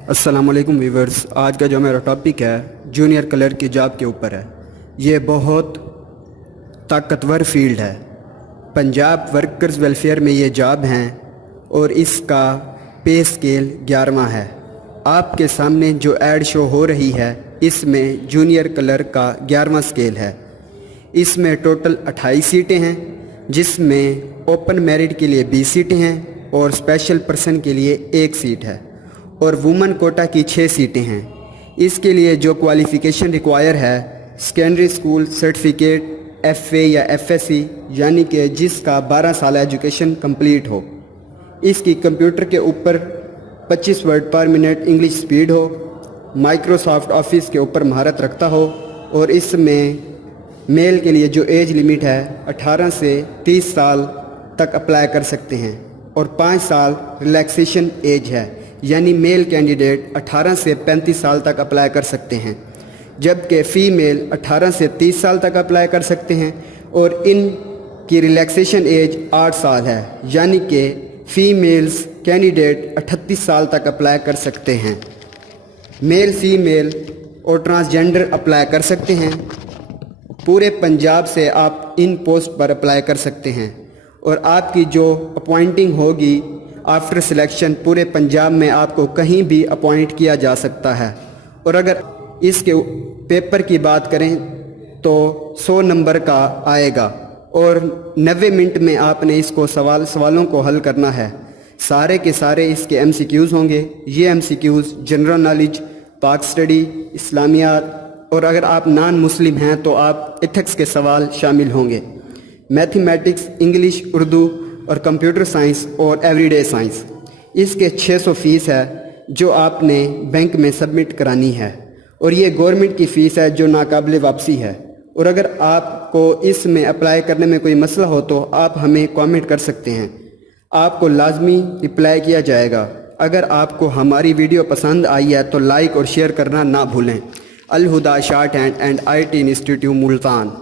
अस्सलाम वालेकुम व्यूवर्स। आज का जो मेरा टॉपिक है जूनियर क्लर्क की जॉब के ऊपर है। ये बहुत ताकतवर फील्ड है। पंजाब वर्कर्स वेलफेयर में ये जॉब हैं और इसका पे स्केल 11वां है। आपके सामने जो ऐड शो हो रही है इसमें जूनियर क्लर्क का 11वां स्केल है। इसमें टोटल 28 सीटें हैं, जिसमें ओपन मेरिट के लिए 20 सीटें हैं और स्पेशल पर्सन के लिए 1 सीट है और वुमेन कोटा की 6 सीटें हैं। इसके लिए जो क्वालिफ़िकेशन रिक्वायर है सेकेंडरी स्कूल सर्टिफिकेट FA या FSC, यानी कि जिसका 12 साल एजुकेशन कंप्लीट हो। इसकी कंप्यूटर के ऊपर 25 वर्ड पर मिनट इंग्लिश स्पीड हो, माइक्रोसॉफ्ट ऑफिस के ऊपर महारत रखता हो और इसमें मेल के लिए जो एज लिमिट है 18 से 30 साल तक अप्लाई कर सकते हैं और 5 साल रिलैक्सेशन एज है, यानी मेल कैंडिडेट 18 से 35 साल तक अप्लाई कर सकते हैं, जबकि फ़ीमेल 18 से 30 साल तक अप्लाई कर सकते हैं और इन की रिलैक्सेशन एज 8 साल है, यानी कि फ़ीमेल्स कैंडिडेट 38 साल तक अप्लाई कर सकते हैं। मेल फीमेल और ट्रांसजेंडर अप्लाई कर सकते हैं। पूरे पंजाब से आप इन पोस्ट पर अप्लाई कर सकते हैं और आपकी जो अपॉइंटिंग होगी आफ्टर सिलेक्शन पूरे पंजाब में आपको कहीं भी अपॉइंट किया जा सकता है। और अगर इसके पेपर की बात करें तो 100 नंबर का आएगा और 90 मिनट में आपने इसको सवालों को हल करना है। सारे के सारे इसके MCQs होंगे। ये MCQs जनरल नॉलेज, पाक स्टडी, इस्लामियात और अगर आप नॉन मुस्लिम हैं तो आप एथिक्स के सवाल शामिल होंगे। मैथमेटिक्स, इंग्लिश, उर्दू और कंप्यूटर साइंस और एवरीडे साइंस। इसके 600 फ़ीस है जो आपने बैंक में सबमिट करानी है और ये गवर्नमेंट की फ़ीस है जो नाकाबिल वापसी है। और अगर आपको इसमें अप्लाई करने में कोई मसला हो तो आप हमें कमेंट कर सकते हैं, आपको लाजमी रिप्लाई किया जाएगा। अगर आपको हमारी वीडियो पसंद आई है तो लाइक और शेयर करना ना भूलें। Al Huda shorthand and IT institute Multan.